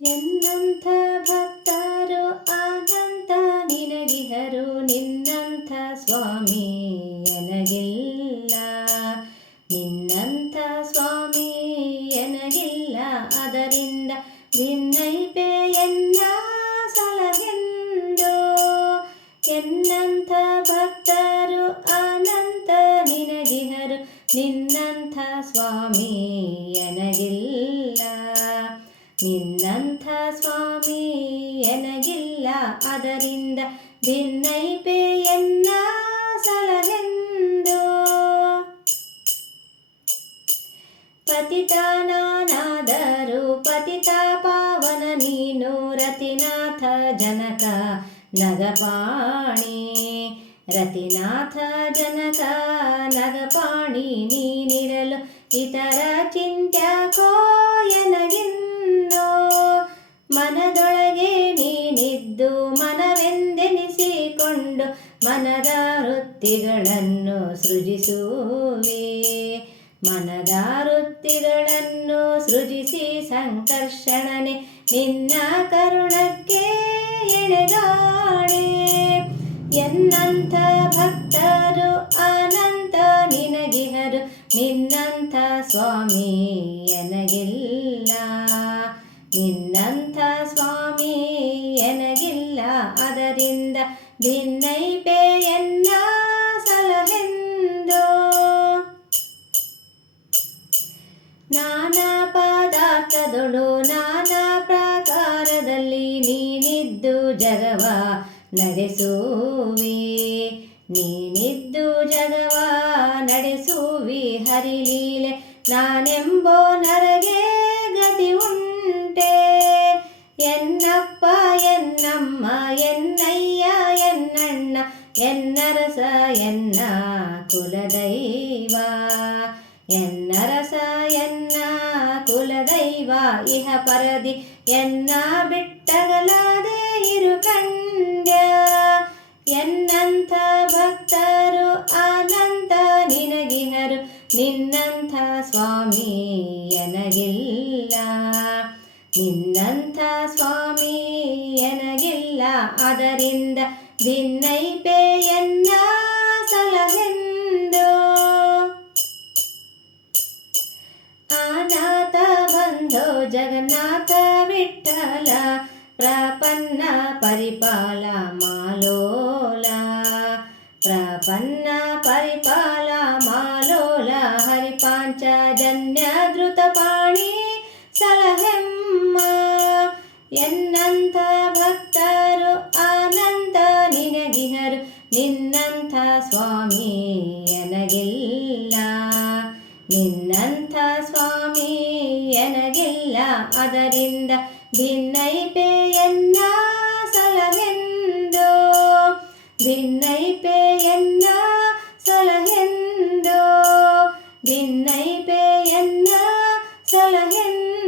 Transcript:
ಎನ್ನಂಥ ಭಕ್ತರು ಅನಂತ ನಿನಗಿಹರು, ನಿನ್ನಂಥ ಸ್ವಾಮಿ ಎನಗಿಲ್ಲ. ನಿನ್ನಂಥ ಸ್ವಾಮಿ ಎನಗಿಲ್ಲ, ಅದರಿಂದ ಭಿನ್ನೈಪೆ ಎನ್ನ ಸಲಗೆಂದು ಎನ್ನಂಥ ಭಕ್ತರು ಅನಂತ ನಿನಗಿಹರು, ನಿನ್ನಂಥ ಸ್ವಾಮಿ ಎನಗಿಲ್ಲ. ಅದರಿಂದ ಭಿನ್ನೈಪೆ ಎನ್ನ ಸಲಹೆಂದು. ಪತಿತಾನಾದರೂ ಪತಿತ ಪಾವನ ನೀನು ರತಿನಾಥ ಜನಕ ನಗಪಾಣಿ. ರತಿನಾಥ ಜನಕ ನಗಪಾಣಿ ನೀನಿರಲು ಇತರ ಚಿಂತ್ಯಕೋ ಎನಗಿನ್ನೋ ಮನದೊಳಗೆ ನೀನಿದ್ದು ಮನವೆಂದೆನಿಸಿಕೊಂಡು ಮನದ ವೃತ್ತಿಗಳನ್ನು ಸೃಜಿಸುವೆ. ಮನದ ವೃತ್ತಿಗಳನ್ನು ಸೃಜಿಸಿ ಸಂಕರ್ಷಣನೆ ನಿನ್ನ ಕರುಣಕ್ಕೆ ಎಣೆಗಾಣೆ ಎನ್ನಂಥ ಭಕ್ತರು ಅನಂತ ನಿನಗಿಹರು ನಿನ್ನಂಥ ಸ್ವಾಮಿ ಎನಗಿಲ್ಲ ಅದರಿಂದ ಭಿನ್ನೈಪೆಯನ್ನ ಸಲಹೆಂದು. ನಾನಾ ಪದಾರ್ಥದೊಳು ನಾನಾ ಪ್ರಕಾರದಲ್ಲಿ ನೀನಿದ್ದು ಜಗವ ನಡೆಸುವಿ. ನೀನಿದ್ದು ಜಗವ ನಡೆಸುವಿ ಹರಿಲೀಲೆ ನಾನೆಂಬೋ ನರಗೆ ಗತಿ ಉಂಟೆ. ಎನ್ನಪ್ಪ ಎನ್ನಮ್ಮ ಎನ್ನ ಕುಲದೈವ? ಎನ್ನರಸ ಎನ್ನ ಕುಲದೈವ? ಇಹ ಪರದಿ ಎನ್ನ ಬಿಟ್ಟಗಲಾದೆ ಇರು ಕಂಡ್ಯ? ಎನ್ನಂಥ ಭಕ್ತರು ಅನಂತ ನಿನಗಿಹರು ನಿನ್ನಂಥ ಸ್ವಾಮಿ ಎನಗಿಲ್ಲ. ನಿನ್ನಂಥ ಸ್ವಾಮಿ ಎನಗಿಲ್ಲ, ಅದರಿಂದ ಭಿನ್ನೈಪೆ ಎನ್ನ తొలగిందో ఆనాథ బంధో జగన్నాథ విఠల ప్రపన్న పరిపాల మాలోలా. ప్రపన్న పరిపాల మాలోల హరి పాంచజన్యధృత పాణి సలహెమ్మ. ఎన్నంత భక్త ನಿನ್ನಂಥ ಸ್ವಾಮಿ ಎನಗಿಲ್ಲ, ನಿನ್ನಂಥ ಸ್ವಾಮಿ ಎನಗಿಲ್ಲ, ಅದರಿಂದ ಭಿನ್ನೈಪೆ ಎನ್ನ ಸಲಹೆಂದು ಭಿನ್ನೈಪೆ ಎನ್ನ ಸಲಹೆಂದು ಭಿನ್ನೈಪೆ ಎನ್ನ ಸಲಹೆಂದು.